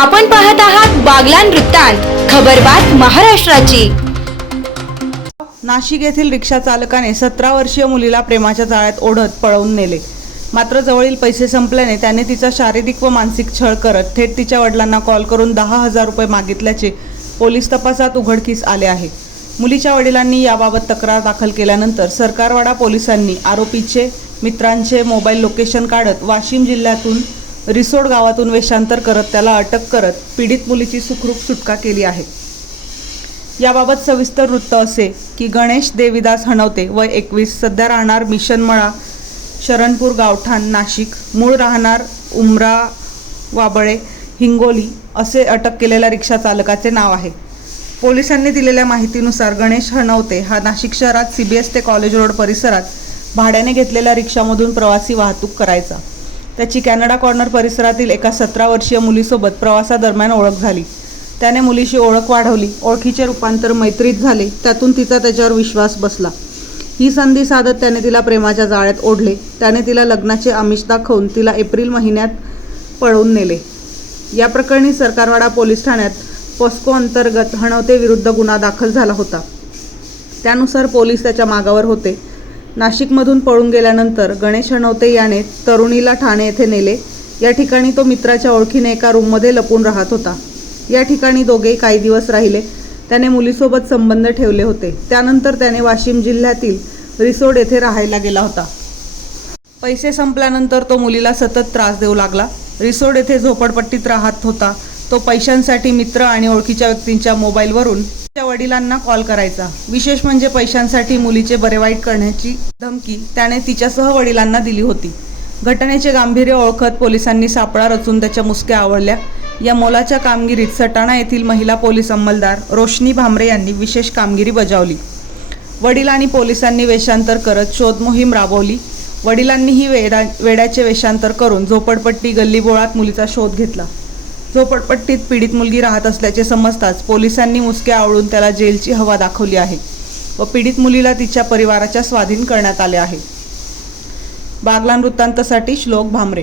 आपण पाहत आहात बागलान वृत्तांत खबरबात महाराष्ट्राची. नाशिक येथील रिक्षा चालकाने सतरा वर्षीय मुलीला प्रेमाच्या जाळ्यात ओढत पळवून नेले. मात्र जवळील पैसे संपल्याने त्याने तिचा शारीरिक व मानसिक छळ करत थेट तिच्या वडिलांना कॉल करून दहा हजार रुपये मागितल्याचे पोलीस तपासात उघडकीस आले आहे. मुलीच्या वडिलांनी याबाबत तक्रार दाखल केल्यानंतर सरकारवाडा पोलिसांनी आरोपीचे मित्रांचे मोबाईल लोकेशन काढत वाशिम जिल्ह्यातून रिसोड गावातून वेषांतर करत त्याला अटक करत पीडित मुलीची सुखरूप सुटका केली आहे. याबाबत सविस्तर वृत्त असे की गणेश देवीदास हणवते व एकवीस सध्या राहणार मिशनमळा शरणपूर गावठाण नाशिक. मूळ राहणार उमरा वाबळे हिंगोली असे अटक केलेल्या रिक्षा चालकाचे नाव आहे. पोलिसांनी दिलेल्या माहितीनुसार गणेश हणवते हा नाशिक शहरात सी बी एस ते कॉलेज रोड परिसरात भाड्याने घेतलेल्या रिक्षामधून प्रवासी वाहतूक करायचा. त्याची कॅनडा कॉर्नर परिसरातील एका सतरा वर्षीय मुलीसोबत प्रवासादरम्यान ओळख झाली. त्याने मुलीशी ओळख वाढवली ओळखीचे रूपांतर मैत्रीत झाले त्यातून तिचा त्याच्यावर विश्वास बसला. ही संधी साधत त्याने तिला प्रेमाच्या जाळ्यात ओढले. त्याने तिला लग्नाचे आमिष दाखवून तिला एप्रिल महिन्यात पळवून नेले. या प्रकरणी सरकारवाडा पोलीस ठाण्यात पॉस्को अंतर्गत हणवते विरुद्ध गुन्हा दाखल झाला होता. त्यानुसार पोलीस त्याच्या मागावर होते. नाशिकमधून पळून गेल्यानंतर गणेश हणवते याने तरुणीला ठाणे येथे नेले. या ठिकाणी तो मित्राच्या ओळखीने एका रूममध्ये लपून राहत होता. या ठिकाणी दोघे काही दिवस राहिले. त्याने मुलीसोबत संबंध ठेवले होते. त्यानंतर त्याने वाशिम जिल्ह्यातील रिसोड येथे राहायला गेला होता. पैसे संपल्यानंतर तो मुलीला सतत त्रास देऊ लागला. रिसोड येथे झोपडपट्टीत राहत होता. तो पैशांसाठी मित्र आणि ओळखीच्या व्यक्तींच्या मोबाईलवरून त्या वडिलांना कॉल करायचा. विशेष म्हणजे पैशांसाठी मुलीचे बरे वाईट करण्याची धमकी त्याने तिच्यासह वडिलांना दिली होती. घटनेचे गांभीर्य ओळखत पोलिसांनी सापळा रचून त्याच्या मुसक्या आवळल्या या मोलाच्या कामगिरीत सटाणा येथील महिला पोलीस अंमलदार रोशनी भामरे यांनी विशेष कामगिरी बजावली. वडील आणि पोलिसांनी वेषांतर करत शोध मोहीम राबवली. वडिलांनीही वेडा वेड्याचे वेषांतर करून झोपडपट्टी गल्लीबोळात मुलीचा शोध घेतला. झोपडपट्टीत पीडित मुलगी राहत असल्याचे समजताच पोलिसांनी मुसक्या आवळून त्याला जेलची हवा दाखवली आहे व पीडित मुलीला तिच्या परिवाराच्या स्वाधीन करण्यात आले आहे. बागलान वृत्तांतासाठी श्लोक भामरे.